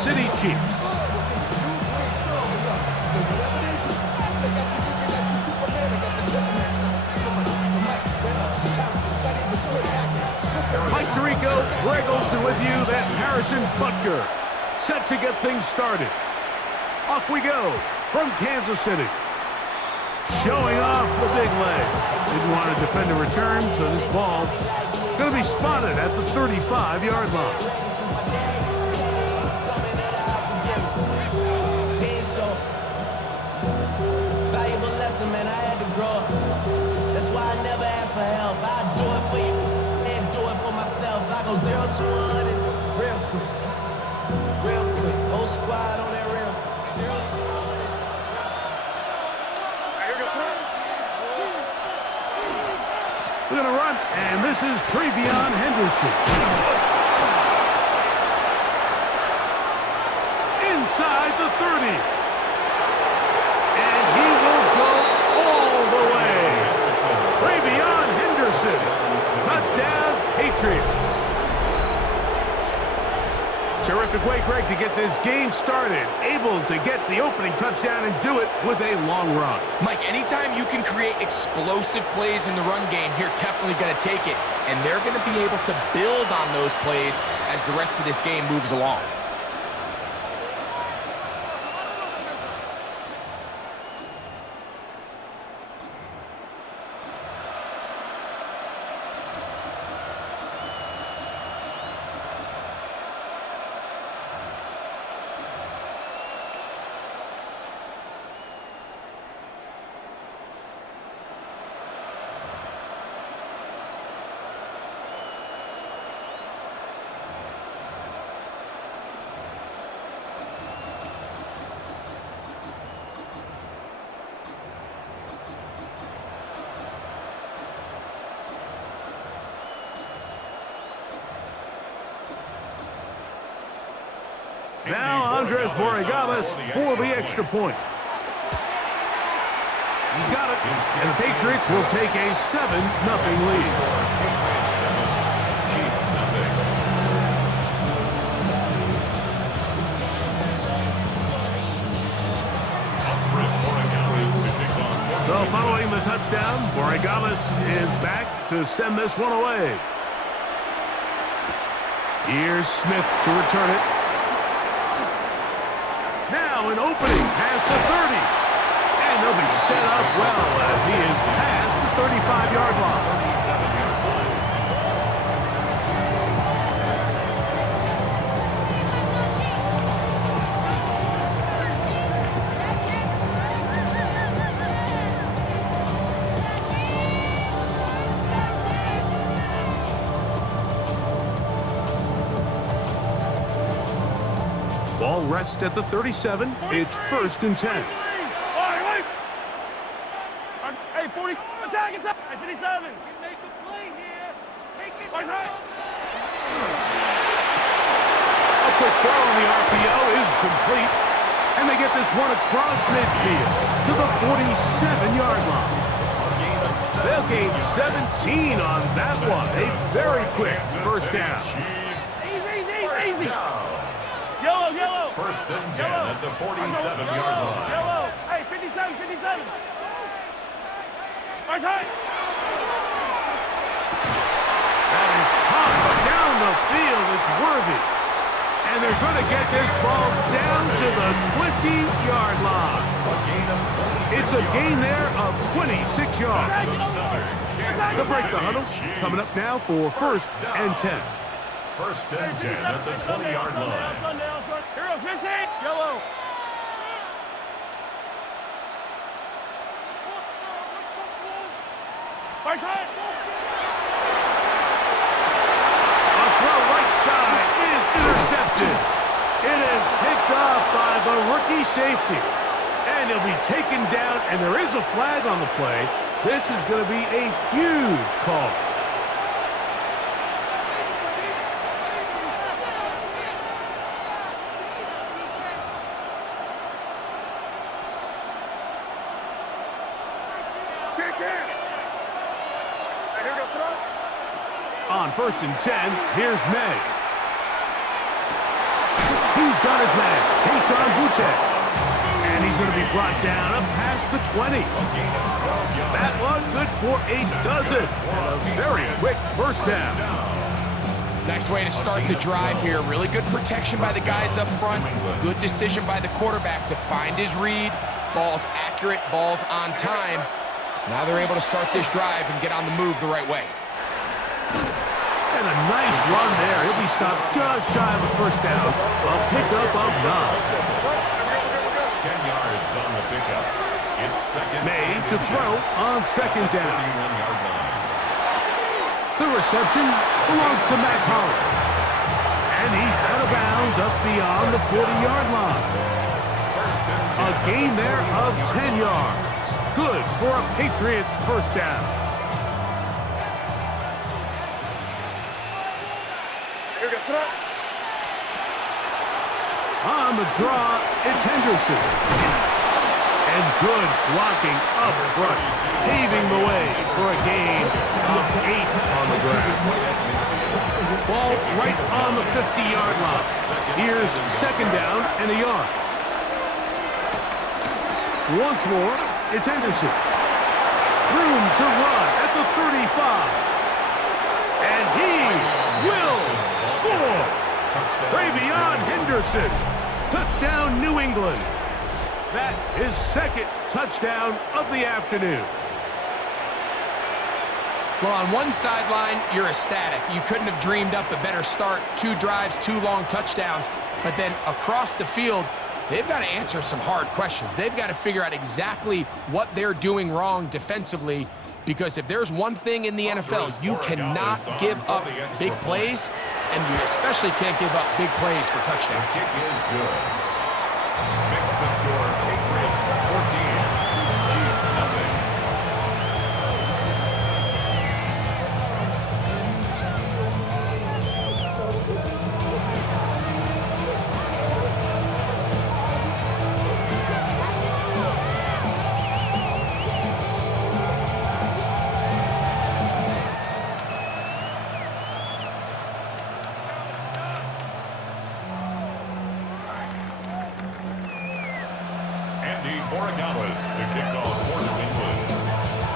City Chiefs. Mike Tirico, Greg Olsen with you. That's Harrison Butker. Set to get things started. Off we go from Kansas City. Showing off the big leg. Didn't want to defend a return, so this ball going to be spotted at the 35-yard line. Valuable lesson, man. I had to grow up. That's why I never ask for help. I do it for you and do it for myself. I go 0 to 100 real quick. Real quick. Whole squad on that real. 0 to 100. We're going to run, and this is Travion Henderson. Inside the 30. And he will go all the way. Travion Henderson. Touchdown, Patriots. Terrific way, Greg, to get this game started. Able to get the opening touchdown and do it with a long run. Mike, anytime you can create explosive plays in the run game, you're definitely going to take it. And they're going to be able to build on those plays as the rest of this game moves along. Now Andres Borregales for the extra point. He's got it, and the Patriots will take a 7-0 lead. So following the touchdown, Borregales is back to send this one away. Here's Smith to return it. Now an opening past the 30. And they'll be set up well as he is past the 35-yard line. Ball rests at the 37. It's 1st and 10. Hey, 40. Attack, attack. Hey, 57. Make a play here. Take it. A quick throw on the RPO is complete. And they get this one across midfield to the 47-yard line. They'll gain 17 on that one. A very quick first down. Easy. Yellow. 1st and 10 at the 47-yard line. Yellow. Hey, 57. That is caught down the field. It's worthy. And they're going to get this ball down to the 20-yard line. It's a gain there of 26 yards. They'll break the huddle. Coming up now for 1st and 10. 1st and 10 at the 20-yard line. Hero 15. Yellow. A throw right side is intercepted. It is picked off by the rookie safety. And he'll be taken down, and there is a flag on the play. This is going to be a huge call. On 1st and 10, here's May. He He's got his man, Keyshawn Boutte. And he's going to be brought down up past the 20. That was good for a dozen. And a very quick first down. Nice way to start the drive here. Really good protection by the guys up front. Good decision by the quarterback to find his read. Ball's accurate, ball's on time. Now they're able to start this drive and get on the move the right way. And a nice run there. He'll be stopped just shy of a first down. A pickup of 9. 10 yards on the pickup. It's second. Made to throw on second down. 31-yard line. The reception belongs to Matt Collins. And he's out of bounds up beyond the 40-yard line. A gain there of 10 yards. Good for a Patriots first down. On the draw, it's Henderson. And good blocking up front, paving the way for a gain of 8 on the ground. Ball right on the 50-yard line. Here's second down and a yard. Once more, it's Henderson. Room to run at the 35. And he will score. Travion Henderson. Touchdown, New England. That is second touchdown of the afternoon. Well, on one sideline, you're ecstatic. You couldn't have dreamed up a better start. 2 drives, 2 long touchdowns. But then across the field, they've got to answer some hard questions. They've got to figure out exactly what they're doing wrong defensively, because if there's one thing in the NFL, you cannot give up big plays, and you especially can't give up big plays for touchdowns. Kick is good. Makes the score Patriots 14, Chiefs nothing.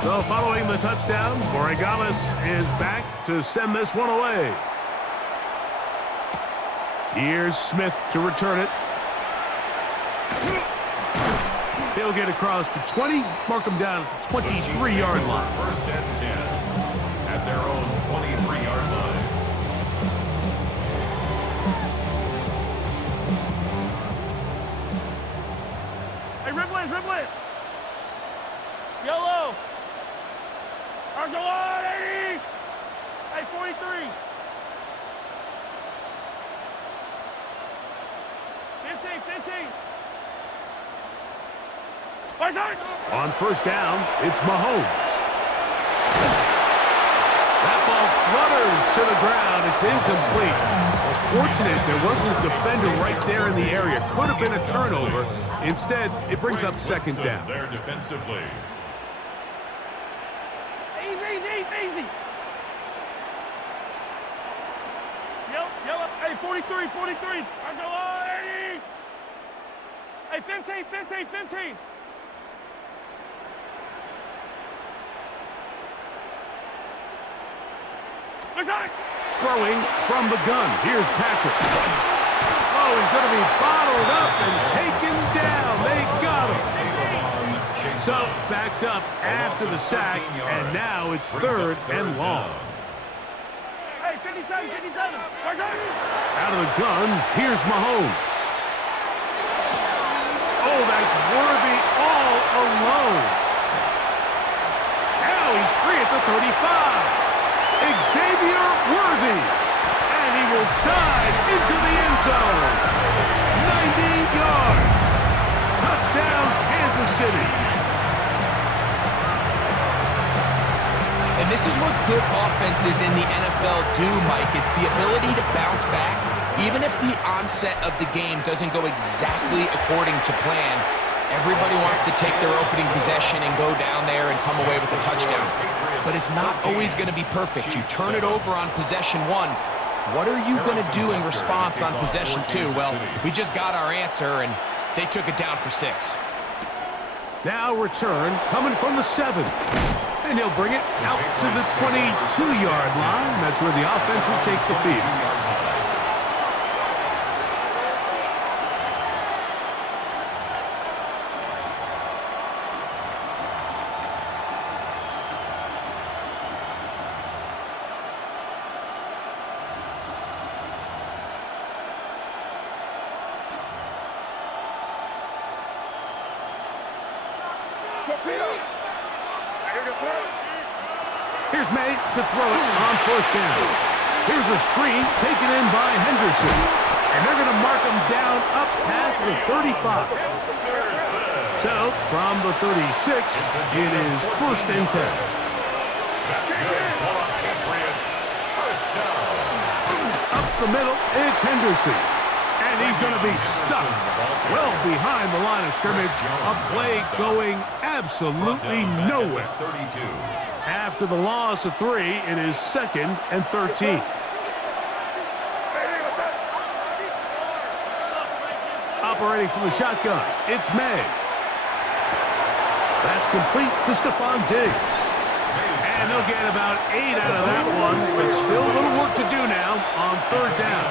So following the touchdown, Borregales is back to send this one away. Here's Smith to return it. He'll get across the 20, mark him down at the 23-yard line. First and 10 at their own 23-yard line. Hey, Ripley! Yellow! Arsenal 80! Hey, 43! 15! On first down, it's Mahomes. That ball flutters to the ground. It's incomplete. Well, fortunate there wasn't a defender right there in the area. Could have been a turnover. Instead, it brings up second down. There defensively. Easy! Yellow. Hey, 43! Arsenal 80! Hey, 15! Throwing from the gun. Here's Patrick. Oh, he's going to be bottled up and taken down. They got him. So, backed up after the sack, and now it's third and long. Hey, 57! Out of the gun, here's Mahomes. Oh, that's Worthy all alone. Now he's free at the 35. Xavier Worthy. And he will dive into the end zone. 90 yards. Touchdown, Kansas City. And this is what good offenses in the NFL do, Mike. It's the ability to bounce back. Even if the onset of the game doesn't go exactly according to plan, everybody wants to take their opening possession and go down there and come away with a touchdown. But it's not always going to be perfect. You turn it over on possession 1, What are you going to do in response on possession 2? Well, we just got our answer, and they took it down for 6. Now return coming from the 7. And he'll bring it out to the 22-yard line. That's where the offense will take the field. Here's May to throw it on first down. Here's a screen taken in by Henderson. And they're going to mark him down up past the 35. So, from the 36, it is first and 10. That's good. Ball on Patriots. First down. Up the middle, it's Henderson. And he's going to be stuck well behind the line of scrimmage. A play going absolutely nowhere. 32. After the loss of 3, it is second and 13. Operating from the shotgun, it's May. That's complete to Stephon Diggs. And they'll get about 8 out of that one, but still a little work to do now on third down.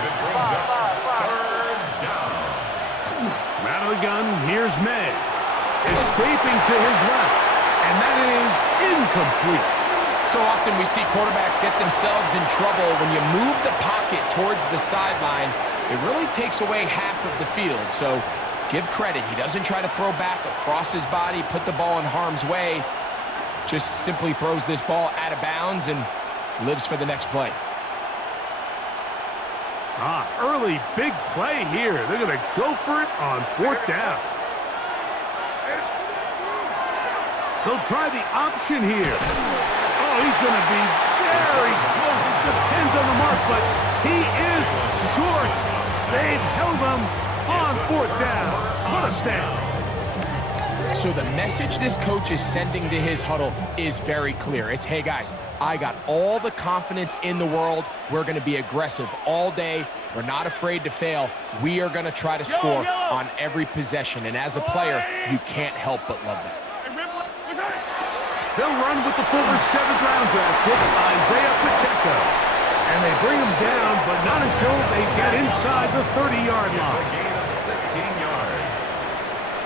It brings up third down. Out of the gun, here's May. Escaping to his left, and that is incomplete. So often we see quarterbacks get themselves in trouble when you move the pocket towards the sideline. It really takes away half of the field. So give credit. He doesn't try to throw back across his body, put the ball in harm's way. Just simply throws this ball out of bounds and lives for the next play. Early big play here. They're going to go for it on fourth down. They'll try the option here. Oh, he's going to be very close. It depends on the mark, but he is short. They've held him on fourth down. What a stand. So the message this coach is sending to his huddle is very clear. It's, hey guys, I got all the confidence in the world. We're going to be aggressive all day. We're not afraid to fail. We are going to try to score on every possession. And as a player, you can't help but love that. They'll run with the former 7th-round draft pick, Isaiah Pacheco. And they bring him down, but not until they get inside the 30-yard line. It's a gain of 16 yards.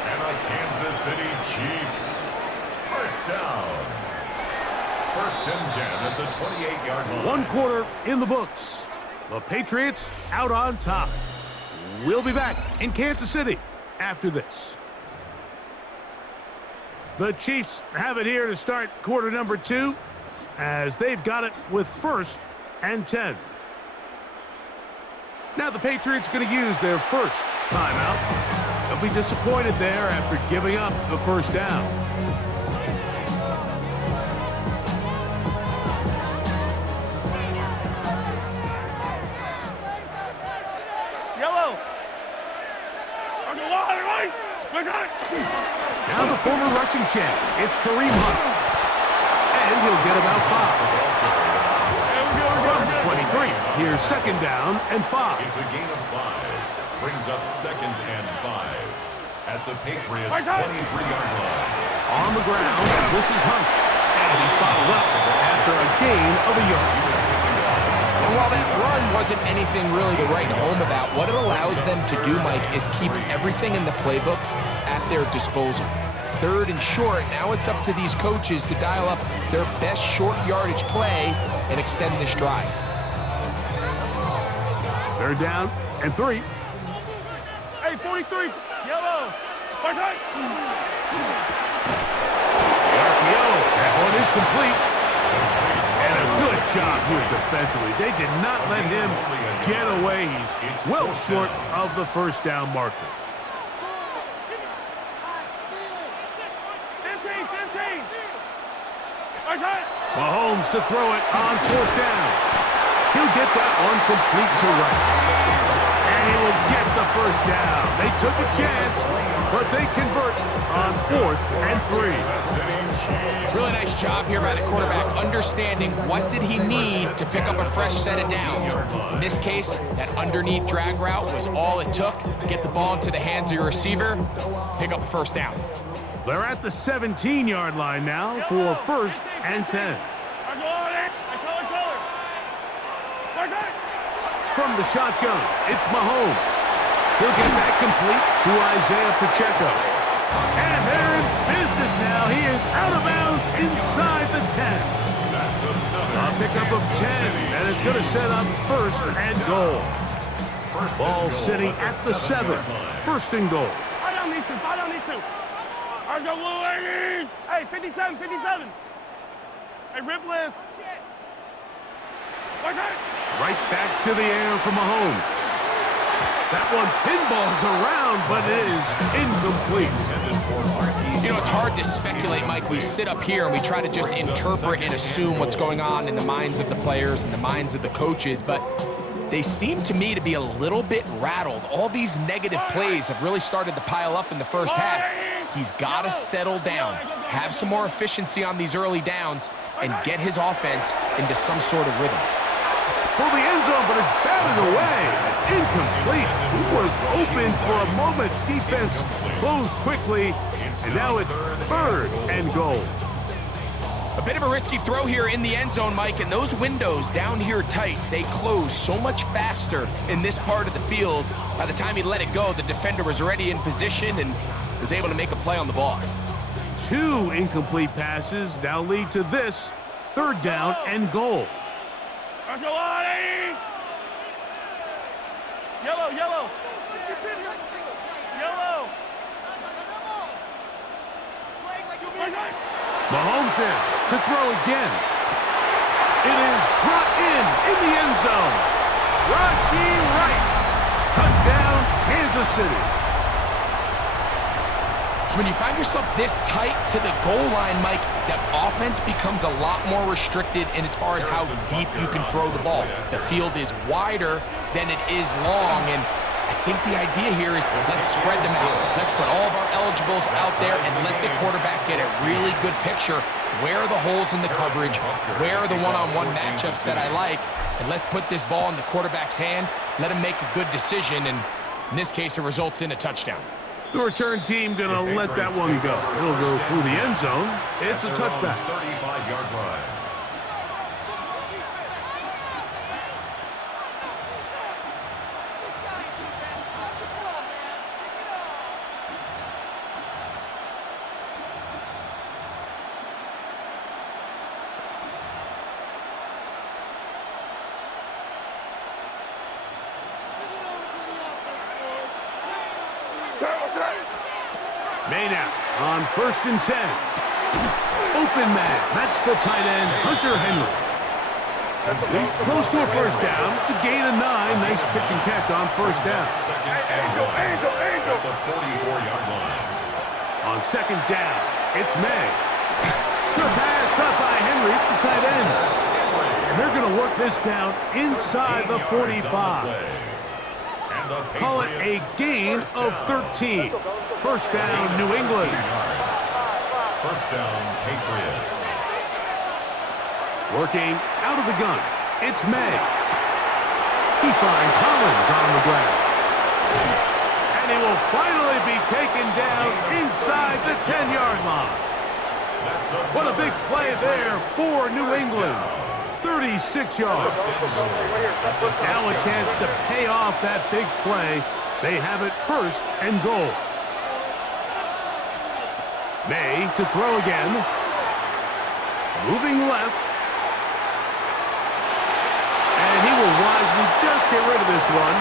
And the Kansas City Chiefs. First down. First and 10 at the 28-yard line. 1 quarter in the books. The Patriots out on top. We'll be back in Kansas City after this. The Chiefs have it here to start quarter number 2 as they've got it with first and 10. Now the Patriots going to use their first timeout. They'll be disappointed there after giving up the first down. Yellow. Now the former rushing champ, it's Kareem Hunt. And he'll get about 5. From 23, here's second down and 5. It's a gain of 5. Brings up second and 5 at the Patriots' 23-yard line. On the ground, this is Hunt. And he's followed up after a gain of a yard. And while that run wasn't anything really to write home about, what it allows them to do, Mike, is keep everything in the playbook at their disposal. Third and short, now it's up to these coaches to dial up their best short yardage play and extend this drive. Third down and 3. Hey, 43. Yellow. Far side. The RPO, that one is complete. And a good job here defensively. They did not let him get away. He's well short of the first down marker. 15. Far side. Mahomes to throw it on fourth down. He'll get that one complete to Rice. And he will get the first down. They took a chance, but they convert on 4th and 3. Really nice job here by the quarterback, understanding what did he need to pick up a fresh set of downs. In this case, that underneath drag route was all it took. Get the ball into the hands of your receiver, pick up a first down. They're at the 17-yard line now for 1st and 10. From the shotgun, it's Mahomes. He'll get that complete to Isaiah Pacheco. And they're in business now. He is out of bounds inside the 10. A pickup of 10, and it's going to set up 1st and goal. Ball sitting at the 7. 1st and goal. Fight on these two. Fight on these two. Hey, 57, 57. Hey, rip list. Right back to the air for Mahomes. That one pinballs around, but it is incomplete. You know, it's hard to speculate, Mike. We sit up here and we try to just interpret and assume what's going on in the minds of the players and the minds of the coaches, but they seem to me to be a little bit rattled. All these negative plays have really started to pile up in the first half. He's got to settle down, have some more efficiency on these early downs, and get his offense into some sort of rhythm. For the end zone, but it's batted away. Incomplete. He was open for a moment. Defense closed quickly, and now it's 3rd and goal. A bit of a risky throw here in the end zone, Mike, and those windows down here tight, they close so much faster in this part of the field. By the time he let it go, the defender was already in position and was able to make a play on the ball. 2 incomplete passes now lead to this 3rd down and goal. Yellow, yellow. Yellow. Mahomes there to throw again. It is brought in the end zone. Rashee Rice. Touchdown, Kansas City. So when you find yourself this tight to the goal line, Mike, that offense becomes a lot more restricted in as far as how deep you can throw the ball. The field is wider than it is long, and I think the idea here is let's spread them out. Let's put all of our eligibles out there and let the quarterback get a really good picture. Where are the holes in the coverage? Where are the one-on-one matchups that I like? And let's put this ball in the quarterback's hand, let him make a good decision, and in this case, it results in a touchdown. The return team going to let that one go. It'll go through the end zone. It's a touchback. 35-yard line. Maynard on 1st and 10. Open man. That's the tight end, Hunter Henry. He's close to a first down. To gain of 9. Nice pitch and catch on 1st down. Angel. At the 44-yard line. On 2nd down, it's May. Sure pass caught by Henry, the tight end. And they're going to work this down inside the 45. Call it a gain of 13. 1st down, New England. 1st down, Patriots. Working out of the gun, it's May. He finds Hollins on the ground. And he will finally be taken down inside the 10-yard line. What a big play there for New England. 36 yards. Now a chance to pay off that big play. They have it 1st and goal. May to throw again. Moving left. And he will wisely just get rid of this one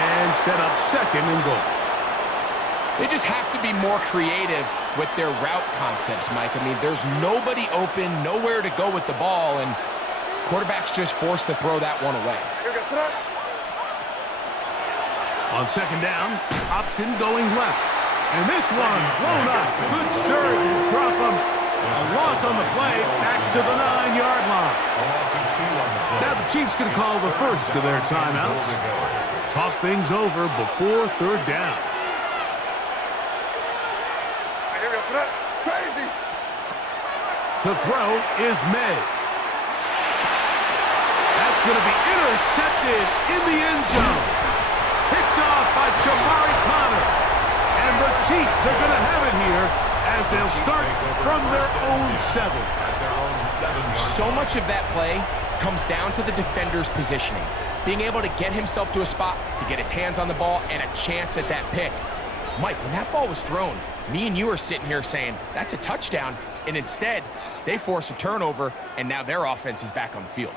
and set up 2nd and goal. They just have to be more creative with their route concepts, Mike. I mean, there's nobody open, nowhere to go with the ball, and quarterback's just forced to throw that one away. On 2nd down, option going left. And this one blown up. Good surge and drop him. A loss on the play, back to the 9-yard line. Now the Chiefs can call the first of their timeouts. Talk things over before 3rd down. Crazy. To throw is May. That's going to be intercepted in the end zone. Picked off by Jabari Connor. And the Chiefs are going to have it here as they'll start from their own 7. So much of that play comes down to the defender's positioning. Being able to get himself to a spot, to get his hands on the ball, and a chance at that pick. Mike, when that ball was thrown, me and you are sitting here saying, that's a touchdown. And instead, they force a turnover, and now their offense is back on the field.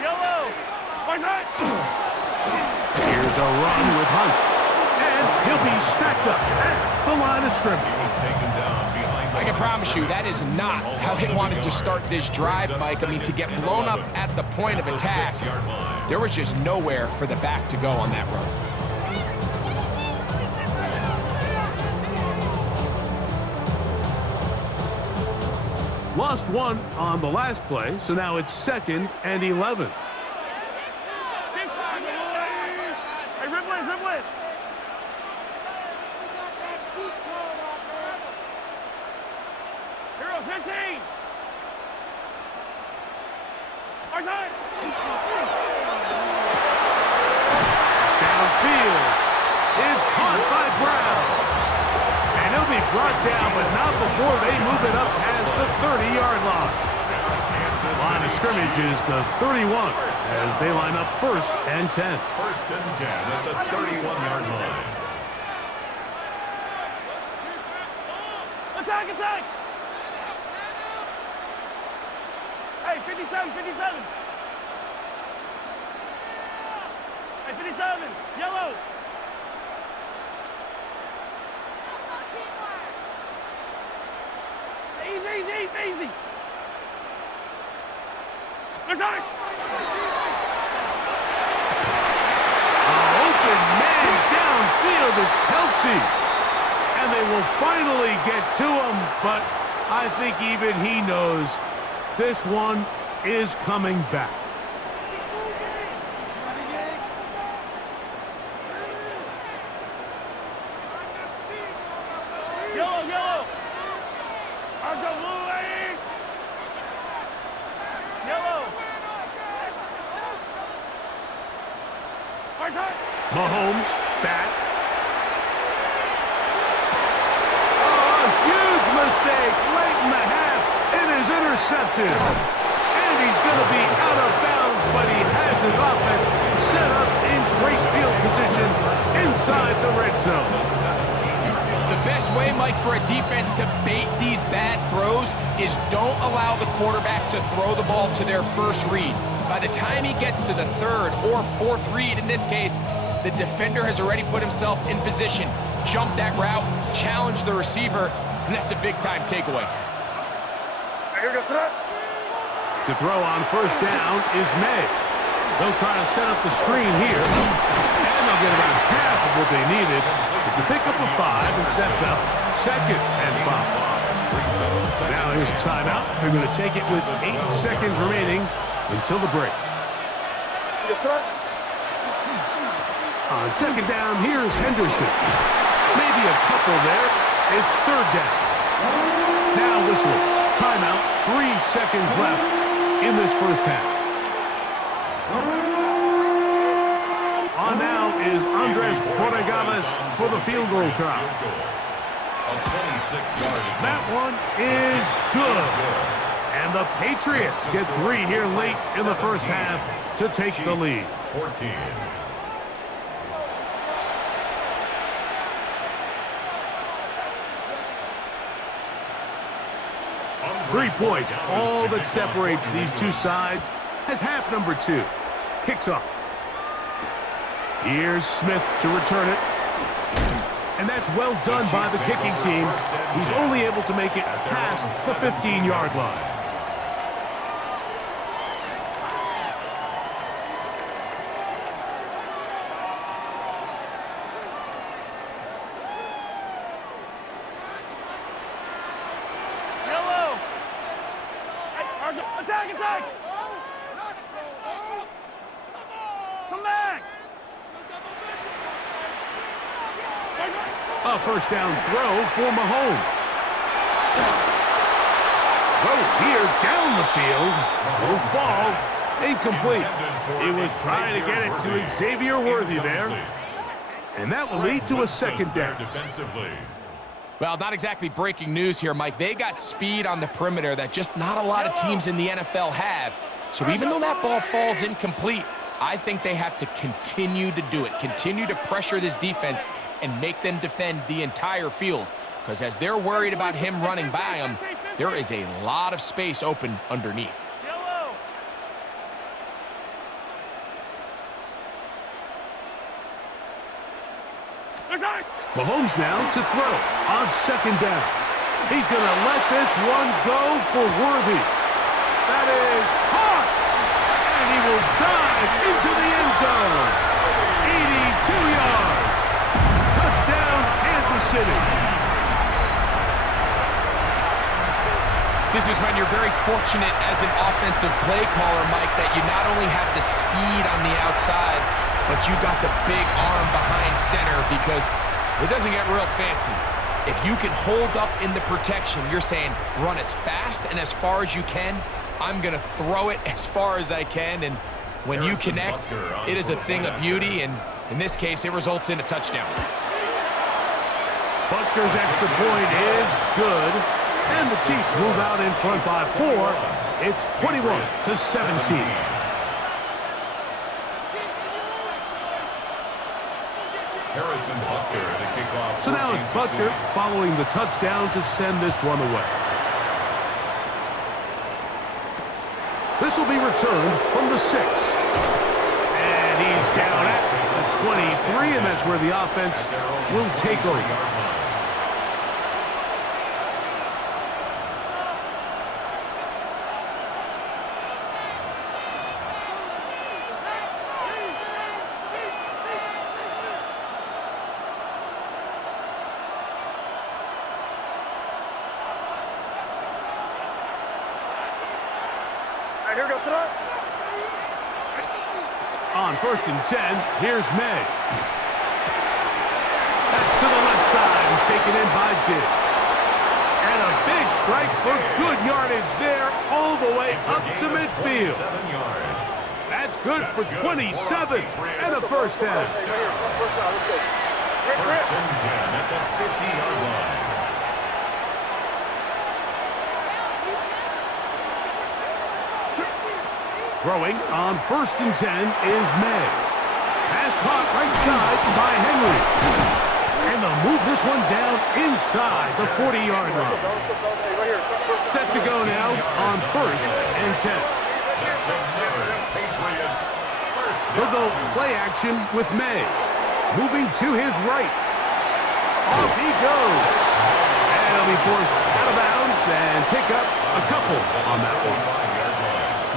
Yellow. Here's a run with Hunt. And he'll be stacked up at the line of scrimmage. I can promise you that is not how they wanted to start this drive, Mike. I mean, to get blown up at the point of attack, there was just nowhere for the back to go on that run. Lost one on the last play, so now it's 2nd and 11. Hey, Ripley, Ripley. Hero 15. Our side. Downfield is caught by Brown. And he'll be brought down, but not before they move it up past the 30-yard line. Line of scrimmage is the 31 as they line up 1st and 10. 1st and 10 at the 31-yard line. Attack, attack. Hey, 57, 57. Hey, 57, yellow. Easy, easy, easy, easy. Attack. Open man downfield, it's Kelsey. And they will finally get to him, but I think even he knows this one is coming back. Yellow, yellow. I'll go blue, lane. Yellow. Hard time. Mahomes back. Oh, a huge mistake late in the half. It is intercepted. And he's going to be out of bounds, but he has his offense set up in great field position inside the red zone. The best way, Mike, for a defense to bait these bad throws is don't allow the quarterback to throw the ball to their first read. By the time he gets to the 3rd or 4th read, in this case, the defender has already put himself in position, jumped that route, challenged the receiver, and that's a big-time takeaway. To throw on 1st down is May. They'll try to set up the screen here, and they'll get about half of what they needed. It's a pickup of 5 and sets up 2nd and 5. Now here's a timeout. They're going to take it with 8 seconds remaining until the break. On 2nd down, here's Henderson. Maybe a couple there. It's 3rd down. Now whistles. Timeout. 3 seconds left in this first half. On now is Andres Borregales for the field goal try. That one is good. And the Patriots get 3 here late in the first half to take the lead. 14. 3 points, all that separates these two sides, as half number 2 kicks off. Here's Smith to return it. And that's well done by the kicking team. He's only able to make it past the 15-yard line. Yellow. Attack, attack. Come back. A first down throw for Mahomes. Throw here down the field. Will fall. Incomplete. He was trying to get it to Xavier Worthy there. And that will lead to a second down. Well, not exactly breaking news here, Mike. They got speed on the perimeter that just not a lot of teams in the NFL have. So even though that ball falls incomplete, I think they have to continue to do it, continue to pressure this defense and make them defend the entire field. Because as they're worried about him running by them, there is a lot of space open underneath. Mahomes now to throw on second down. He's going to let this one go for Worthy. That is caught. And he will dive into the end zone. 82 yards. Touchdown, Kansas City. This is when you're very fortunate as an offensive play caller, Mike, that you not only have the speed on the outside, but you got the big arm behind center, because it doesn't get real fancy. If you can hold up in the protection, you're saying run as fast and as far as you can. I'm going to throw it as far as I can, and when you connect, it is a thing of beauty, and in this case, it results in a touchdown. Butker's extra point is good, and the Chiefs move out in front by 4. It's 21-17. So now it's Butker following the touchdown to send this one away. This will be returned from the 6. And he's down at the 23, and that's where the offense will take over. On 1st and 10, here's May. That's to the left side and taken in by Diggs. And a big strike for good yardage there all the way up to midfield. That's good for 27 and a first down. First and 10 at the 50-yard line. Throwing on 1st and 10 is May. Pass caught right side by Henry. And they'll move this one down inside the 40-yard line. Set to go now on 1st and 10. He'll go play action with May. Moving to his right. Off he goes. And he'll be forced out of bounds and pick up a couple on that one.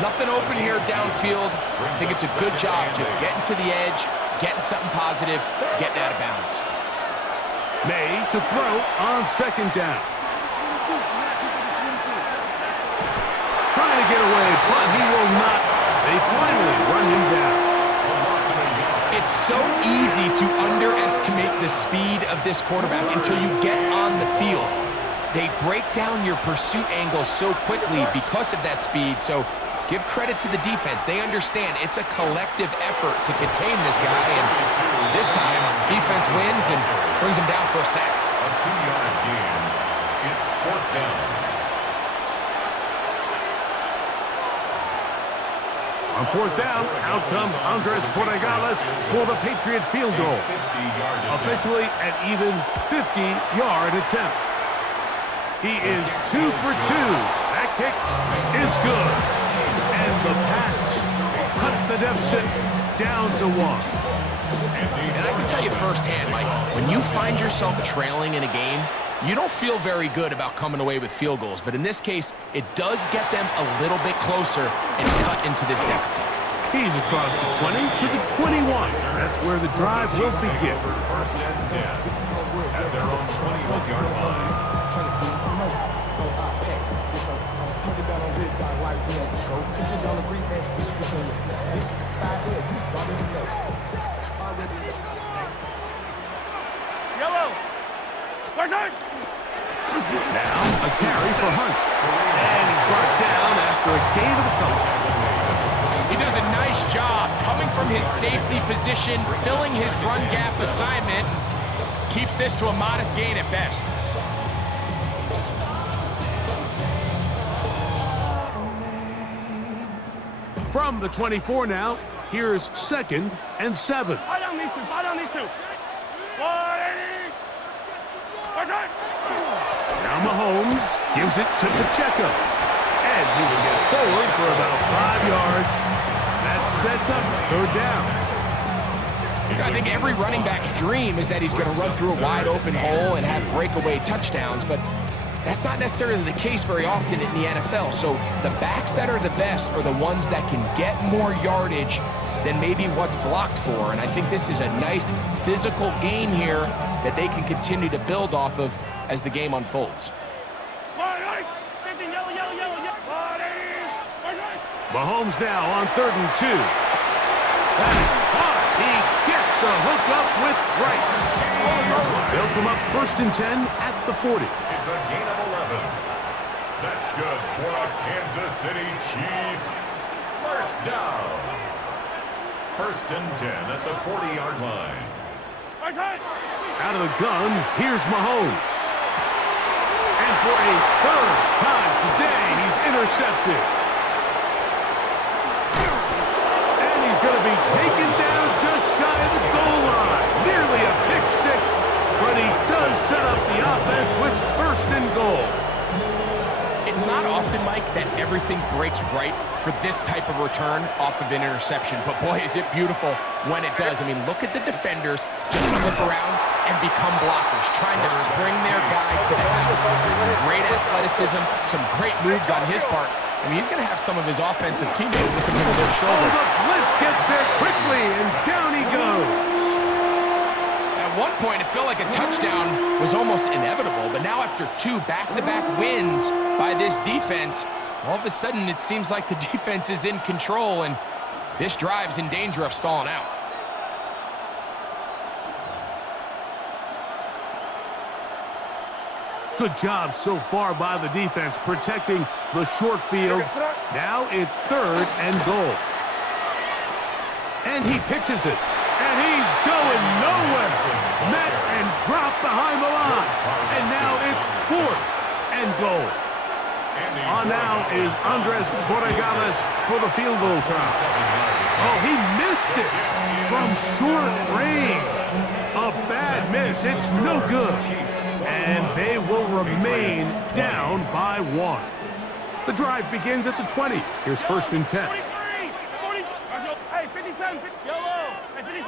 Nothing open here downfield. I think it's a good job just getting to the edge, getting something positive, getting out of bounds. May to throw on 2nd down. Trying to get away, but he will not. They finally run him down. It's so easy to underestimate the speed of this quarterback until you get on the field. They break down your pursuit angles so quickly because of that speed, so give credit to the defense. They understand it's a collective effort to contain this guy, and this time, defense wins and brings him down for a sack. A 2-yard gain. It's 4th down. On 4th down, out comes Andres Borregales for the Patriot field goal. Officially an even 50-yard attempt. He is 2 for 2. That kick is good. And the Pats cut the deficit down to 1. And I can tell you firsthand, Mike, when you find yourself trailing in a game, you don't feel very good about coming away with field goals. But in this case, it does get them a little bit closer and cut into this deficit. He's across the 20 to the 21. That's where the drive will begin. First and 10 at their own 21-yard line. Yellow. A carry for Hunt. And he's brought down after a gain of a couple. He does a nice job coming from his safety position, filling his run gap assignment. Keeps this to a modest gain at best. From the 24 now, here's 2nd and 7. Fire down these two. Fire down these two. 180. Watch out. Now Mahomes gives it to Pacheco. And he will get forward for about 5 yards. That sets up 3rd down. I think every running back's dream is that he's going to run through a wide open hole and have breakaway touchdowns, but that's not necessarily the case very often in the NFL. So the backs that are the best are the ones that can get more yardage than maybe what's blocked for. And I think this is a nice physical game here that they can continue to build off of as the game unfolds. Mahomes now on 3rd and 2. That is caught. He gets the hook up with Rice. They'll come up 1st and 10 at the 40. It's a gain of 11. That's good for the Kansas City Chiefs. 1st down. 1st and 10 at the 40-yard line. Out of the gun, here's Mahomes. And for a 3rd time today, he's intercepted. And he's going to be taken down just shy of the goal line. Nearly a pick 6, but he does set up the offense with 1st and goal. It's not often, Mike, that everything breaks right for this type of return off of an interception. But boy, is it beautiful when it does. I mean, look at the defenders just flip around and become blockers, trying to spring their guy to the house. Great athleticism, some great moves on his part. I mean, he's going to have some of his offensive teammates looking over their shoulder. Oh, the blitz gets there quickly, and down he goes. At one point, it felt like a touchdown was almost inevitable, but now after 2 back-to-back wins by this defense, all of a sudden it seems like the defense is in control, and this drive's in danger of stalling out. Good job so far by the defense protecting the short field. Now it's 3rd and goal. And he pitches it. And he's going nowhere. Met and dropped behind the line. And now it's 4th and goal. On now is Andres Borregales for the field goal try. Oh, he missed it from short range. A bad miss. It's no good. And they will remain down by 1. The drive begins at the 20. Here's 1st and 10. 43, 40, hey, 57, yellow, hey, 57.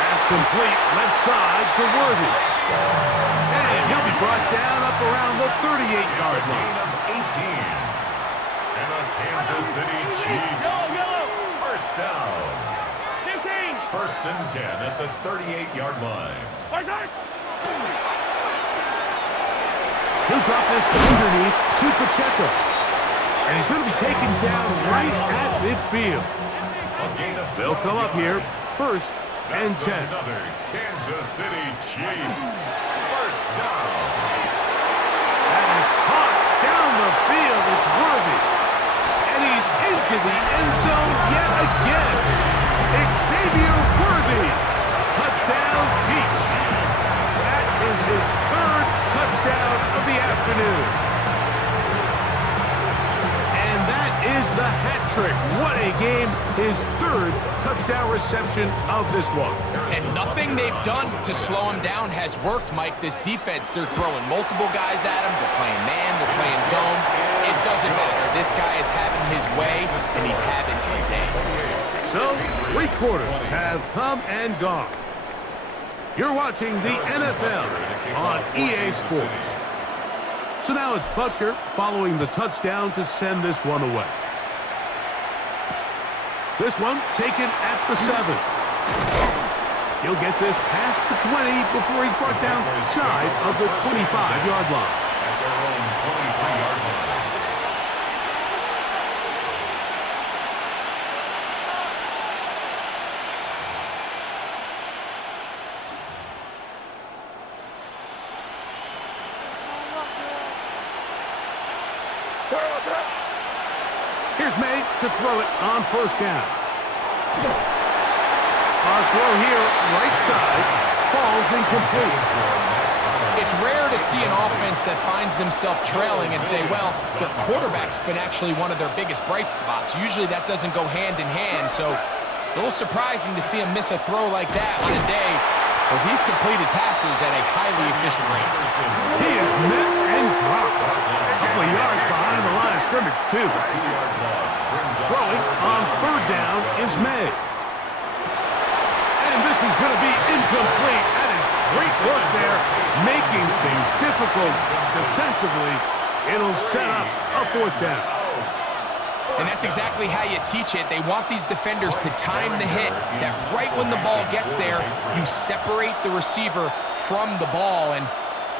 That's complete. Left side to Worthy. And he'll be brought down up around the 38-yard line. 18. And the Kansas City Chiefs. Yellow. 1st down. 15. 1st and 10 at the 38-yard line. He'll drop this underneath to Pacheco. And he's going to be taken down right at midfield. They'll come up here 1st and 10. Another Kansas City Chiefs. 1st down. That is caught down the field. It's Worthy. And he's into the end zone yet again. Xavier Worthy. Touchdown, Chiefs. That is his 3rd touchdown of the afternoon. And that is the hat trick. What a game. His 3rd touchdown reception of this one. And nothing they've done to slow him down has worked, Mike. This defense, they're throwing multiple guys at him. They're playing man, they're playing zone. It doesn't matter. This guy is having his way, and he's having a day. So, 3 quarters have come and gone. You're watching the NFL on EA Sports. So now it's Butker following the touchdown to send this one away. This one taken at the 7. He'll get this past the 20 before he's brought down shy of the 25-yard line. At their own 23-yard line. Here's May to throw it on first down. Our throw here, right side, falls incomplete. It's rare to see an offense that finds themselves trailing and say, well, their quarterback's been actually one of their biggest bright spots. Usually that doesn't go hand in hand, so it's a little surprising to see him miss a throw like that on a day where he's completed passes at a highly efficient rate. He is met and dropped. A couple of yards behind the line of scrimmage, too. Throwing on third down is May. And this is going to be incomplete. That is great work there, making things difficult defensively. It'll set up a fourth down. And that's exactly how you teach it. They want these defenders to time the hit, that right when the ball gets there, you separate the receiver from the ball. And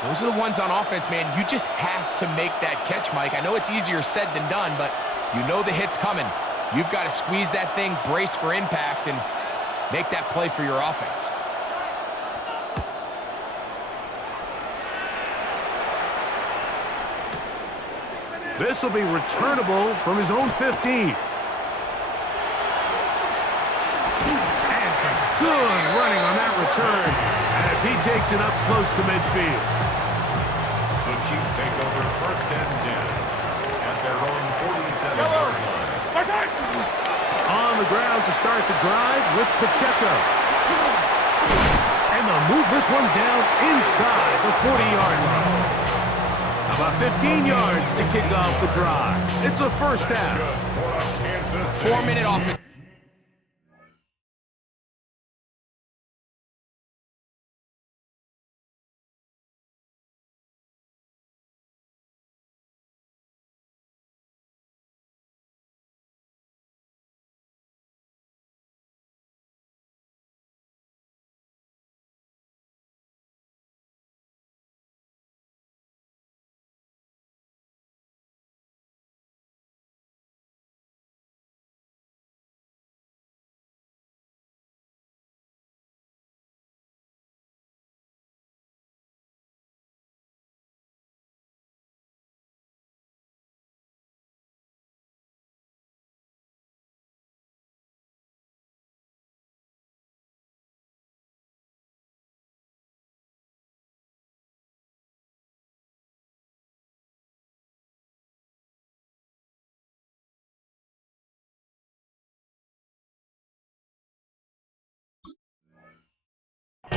those are the ones on offense, man. You just have to make that catch, Mike. I know it's easier said than done, but you know the hit's coming. You've got to squeeze that thing, brace for impact, and make that play for your offense. This will be returnable from his own 15. And some good running on that return as he takes it up close to midfield. The Chiefs take over first and 10 at their own 47-yard line. On the ground to start the drive with Pacheco. And they'll move this one down inside the 40-yard line. About 15 yards to kick off the drive. It's a first down. 4-minute offense.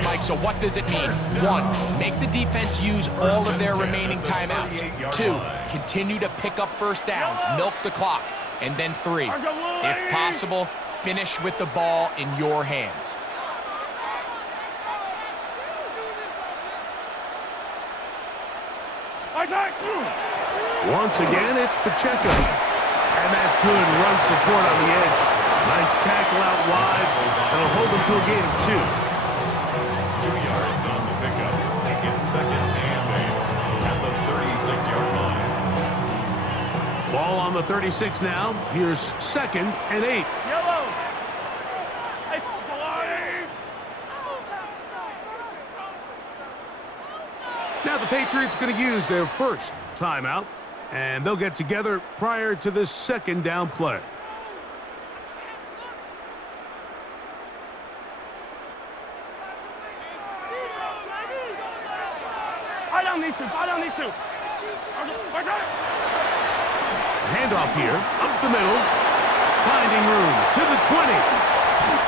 Mike, so what does it mean? 1, make the defense use all of their remaining timeouts. 2, continue to pick up first downs, milk the clock. And then 3, if possible, finish with the ball in your hands. Once again, it's Pacheco. And that's good run support on the edge. Nice tackle out wide. That'll hold them to a gain of 2. 2 yards on the pickup. Make it second and 8 at the 36-yard line. Ball on the 36 now. Here's second and 8. Yellow. Now the Patriots going to use their first timeout, and they'll get together prior to this second down play. Fight on these two. Handoff here, up the middle, finding room to the 20.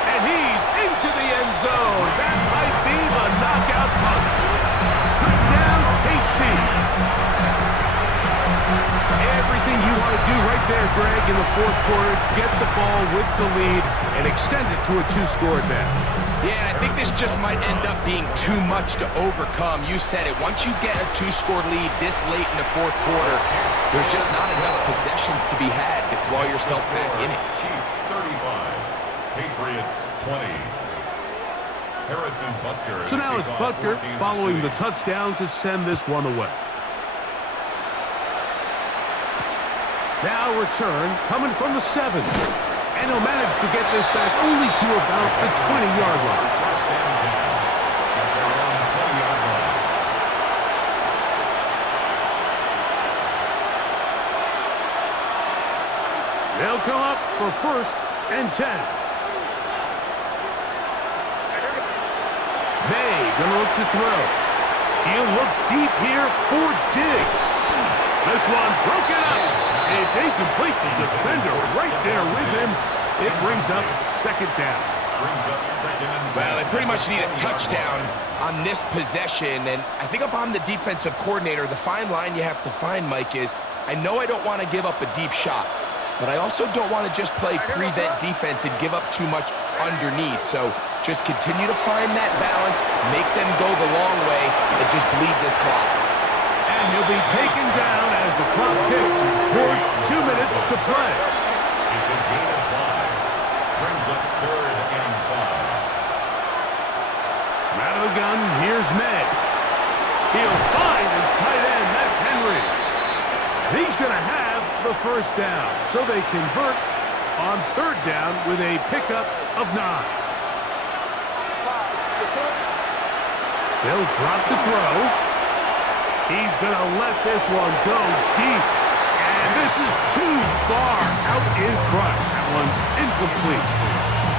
And he's into the end zone. That might be the knockout punch. Touchdown, KC. Everything you want to do right there, Greg, in the fourth quarter, get the ball with the lead and extend it to a 2-score advantage. Yeah, and I think this just might end up being too much to overcome. You said it. Once you get a 2-score lead this late in the fourth quarter, there's just not enough possessions to be had to claw yourself back in it. Chiefs 35, Patriots 20. Harrison Butker. So now it's Butker following the touchdown to send this one away. Now return coming from the 7. And he'll manage to get this back only to about the 20-yard line. First and 10 at their own 20-yard line. They'll for 1st and 10. May gonna look to throw. He'll look deep here for Diggs. This one broken up. It's incomplete. The defender right there with him. It brings up 2nd down. Well, they pretty much need a touchdown on this possession, and I think if I'm the defensive coordinator, the fine line you have to find, Mike, is I know I don't want to give up a deep shot, but I also don't want to just play prevent defense and give up too much underneath. So just continue to find that balance, make them go the long way, and just bleed this clock. And he'll be taken down as the clock ticks towards 2 minutes to play. It's a gain of 5. Brings up 3rd and 5. Out of the gun, here's May. He'll find his tight end. That's Henry. He's going to have the 1st down, so they convert on 3rd down with a pickup of 9. They'll drop to throw. He's going to let this one go deep. And this is too far out in front. That one's incomplete.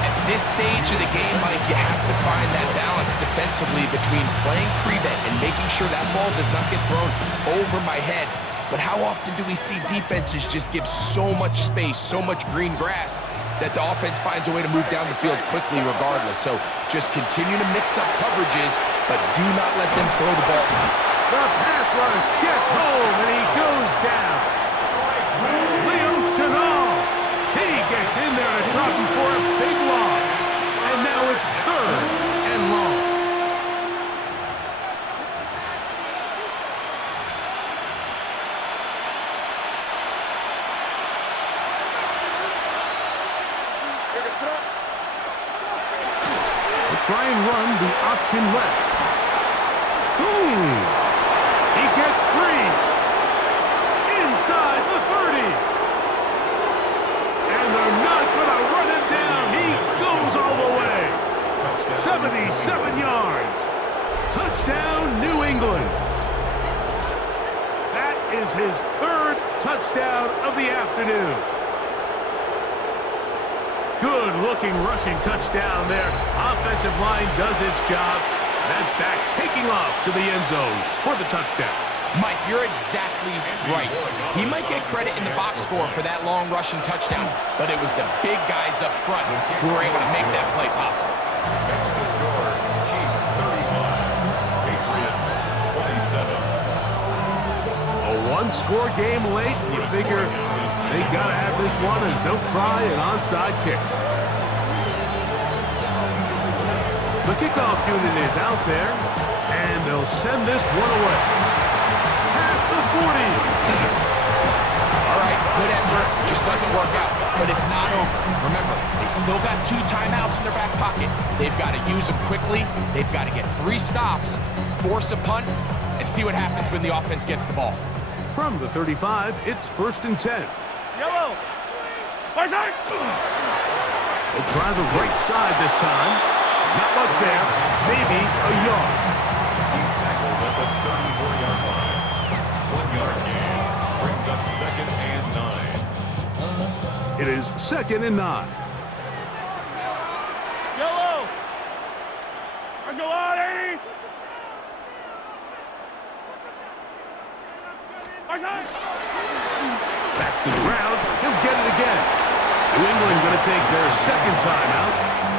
At this stage of the game, Mike, you have to find that balance defensively between playing prevent and making sure that ball does not get thrown over my head. But how often do we see defenses just give so much space, so much green grass, that the offense finds a way to move down the field quickly regardless? So just continue to mix up coverages, but do not let them throw the ball. The pass rush gets home, and he goes down. Leo Chenal. He gets in there to drop him for a big loss. And now it's 3rd and long. They'll try and run the option left. He gets 3. Inside the 30. And they're not going to run him down. He goes all the way. 77 yards. Touchdown, New England. That is his 3rd touchdown of the afternoon. Good-looking rushing touchdown there. Offensive line does its job. That back taking off to the end zone for the touchdown. Mike, you're exactly right. He might get credit in the box score for that long rushing touchdown, but it was the big guys up front who were able to make that play possible. That's the score. Chiefs 35. Patriots 27. A one-score game late. You figure they got to have this one as they'll try an onside kick. The kickoff unit is out there, and they'll send this one away. Past the 40. All right, good effort. Just doesn't work out, but it's not over. Remember, they still got 2 timeouts in their back pocket. They've got to use them quickly. They've got to get 3 stops, force a punt, and see what happens when the offense gets the ball. From the 35, it's 1st and 10. Yellow. Right side. They'll try the right side this time. Not much there. Maybe a yard. He's tackled at the 34-yard line. 1-yard gain. Brings up 2nd and 9. It is 2nd and 9. Yellow. Let's go on, 80. Right side. Back to the ground. He'll get it again. New England going to take their 2nd timeout.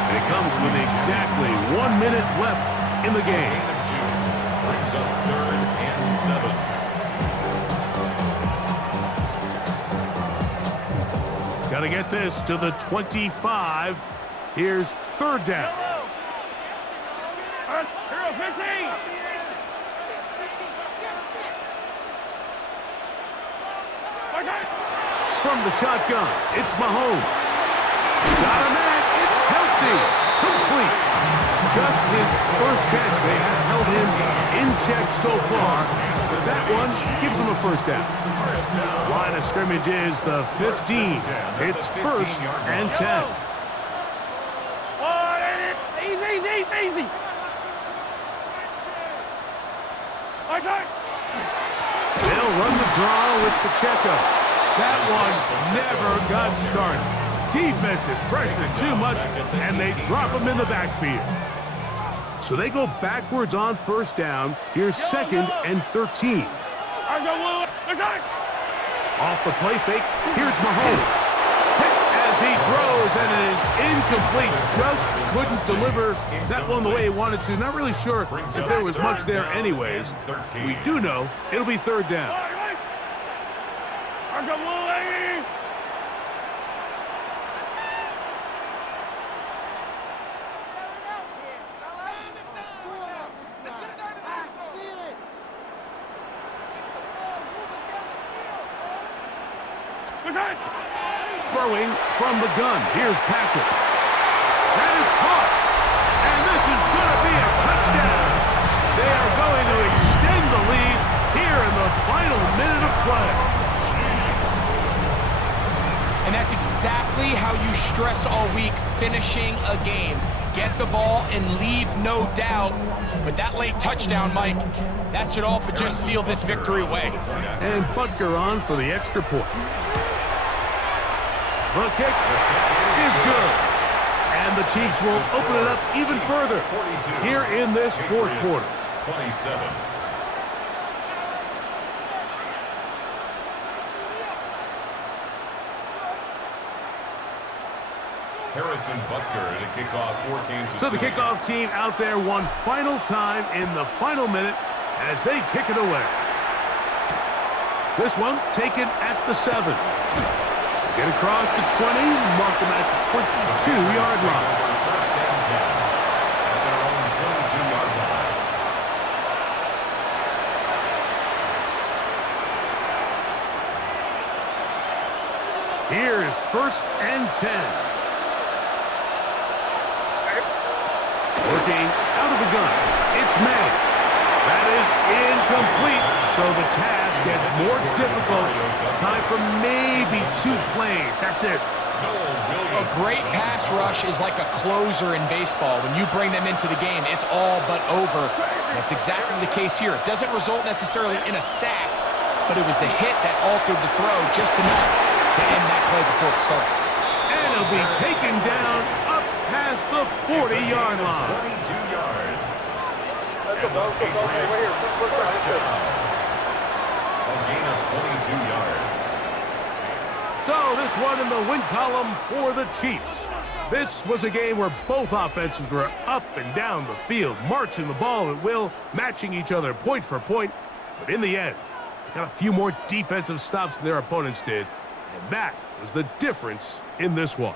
And it comes with exactly 1 minute left in the game. Brings up 3rd and 7. Got to get this to the 25. Here's 3rd down. Hero 15. From the shotgun, it's Mahomes. Got a man, it's Kelsey. Complete. Just his 1st catch. They have held him in check so far. But that one gives him a 1st down. Line of scrimmage is the 15. It's 1st and 10. Easy. Right side. They'll run the draw with Pacheco. That one never got started. defensive pressure too much, and they drop him in the backfield. So they go backwards on first down. Here's 2nd and 13. Off the play fake, here's Mahomes. Hit as he throws, and it is incomplete. Just couldn't deliver that one the way he wanted to. Not really sure if there was much there anyways. We do know it'll be 3rd down. Throwing from the gun. Here's Patrick. That is caught. And this is going to be a touchdown. They are going to extend the lead here in the final minute of play. And that's exactly how you stress all week, finishing a game. Get the ball and leave no doubt. With that late touchdown, Mike, that should all but just seal this victory away. And Butker on for the extra point. The kick is good. And the Chiefs will open it up even further here in this 4th quarter. 27. Harrison Butker to kick off for Kansas City. So the kickoff team out there one final time in the final minute as they kick it away. This one taken at the 7. Get across the 20, mark them at the 22-yard line. First and 10 at their own 22-yard line. Here's 1st and 10. Working out of the gun. It's May. That is incomplete. So the task gets more difficult. Time for maybe 2 plays. That's it. A great pass rush is like a closer in baseball. When you bring them into the game, it's all but over. That's exactly the case here. It doesn't result necessarily in a sack, but it was the hit that altered the throw just enough to end that play before it started. And it'll be taken down up past the 40-yard line. 22 yards. And the Patriots first down. A gain of 22 yards. So this one in the win column for the Chiefs. This was a game where both offenses were up and down the field, marching the ball at will, matching each other point for point. But in the end, they got a few more defensive stops than their opponents did. And that was the difference in this one.